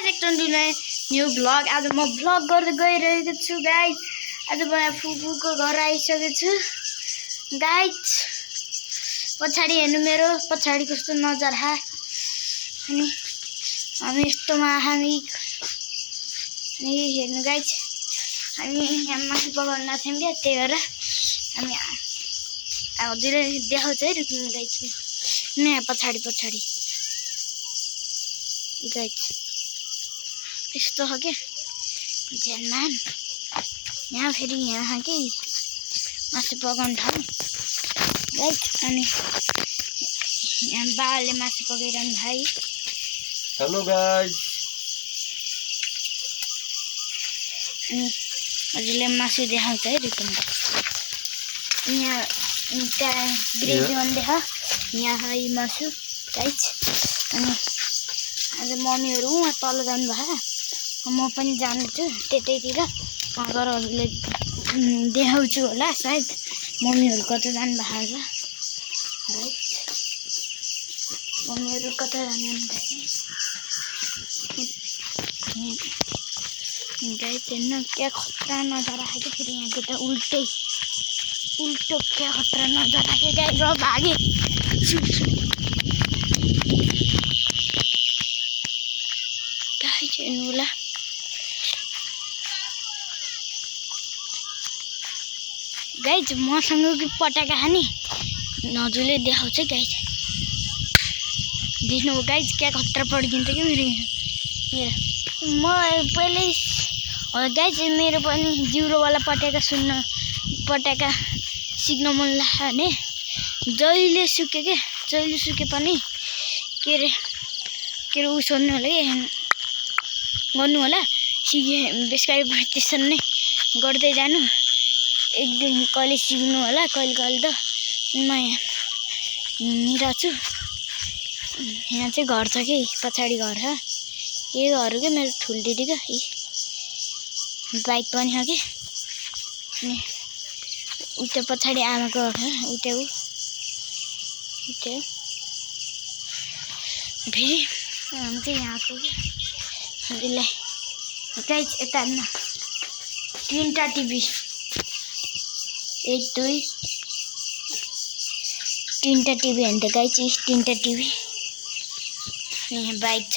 Guys एकचोटि new blog आज म ब्लग गर्दै गइरहेको छु गाइज। आज म फुपूको घर आइसकेको छु गाइज। पछाडि हेर्नु मेरो पछाडि कस्तो नजारा अनि हामी यस्तोमा हामी हेर्नु गाइज। हामी यहाँ मासु पकाउन थियौँ क्या, त्यही भएर हामी हजुरले देखाउँछ है रुक्नु गाइज। यहाँ पछाडि गाइज यस्तो हो क्या झ्यालमान। यहाँ फेरि यहाँ के मासु पकाउनु ठाउँ गाइज। अनि यहाँ बाबाले मासु पकाइरहनु भाइ। Hello guys. अनि हजुरले मासु देखाउँछ है रुक्नु। यहाँ त्यहाँ ग्रेभी देखा यहाँ है मासु गाइज। अनि आज मम्मीहरू उहाँ तल जानुभयो, म पनि जान्छु त्यतैतिर। वहाँ गएर हजुरले देखाउँछु होला सायद। मम्मीहरू कता जानुभयो होला गाइज। मम्मीहरू कता जानुभयो गाइज। हेर्नु क्या खतरा नजारा आयो फेरि यहाँको त उल्टो क्या खतरा नजारा आयो गाइज। र भागे गाइज हेर्नु होला। गाइज मसँग कि पटाका खाने हजुरले देखाउँछ गाइज। देख्नु गाइज क्या खतरा पड्किन्छ कि मेरो म पहिल्यै गाइज। मेरो पनि जिउरोवाला पटाका सिक्न मन लाग्यो भने जहिले सुके पनि के अरे उस गर्नु होला कि गर्नु होला। सिके बेसकारी त्यसरी नै गर्दै जानु। एक दिन कहिले सिक्नु होला, कहिले त म यहाँ हिँडिरहेको छु। यहाँ चाहिँ घर छ कि पछाडि घर छ। यही घर हो क्या मेरो ठुल्दिदीको। बाइक पनि हो कि। अनि उता पछाडि आमाको घर उता फेरि हामी चाहिँ यहाँको कि हजुरलाई गाइज। यता हेर्नु तिनवटा टिभी, 1 2 तिनवटा टिभी हेर्नु त गाइज। तिनवटा टिभी। यहाँ बाइक छ।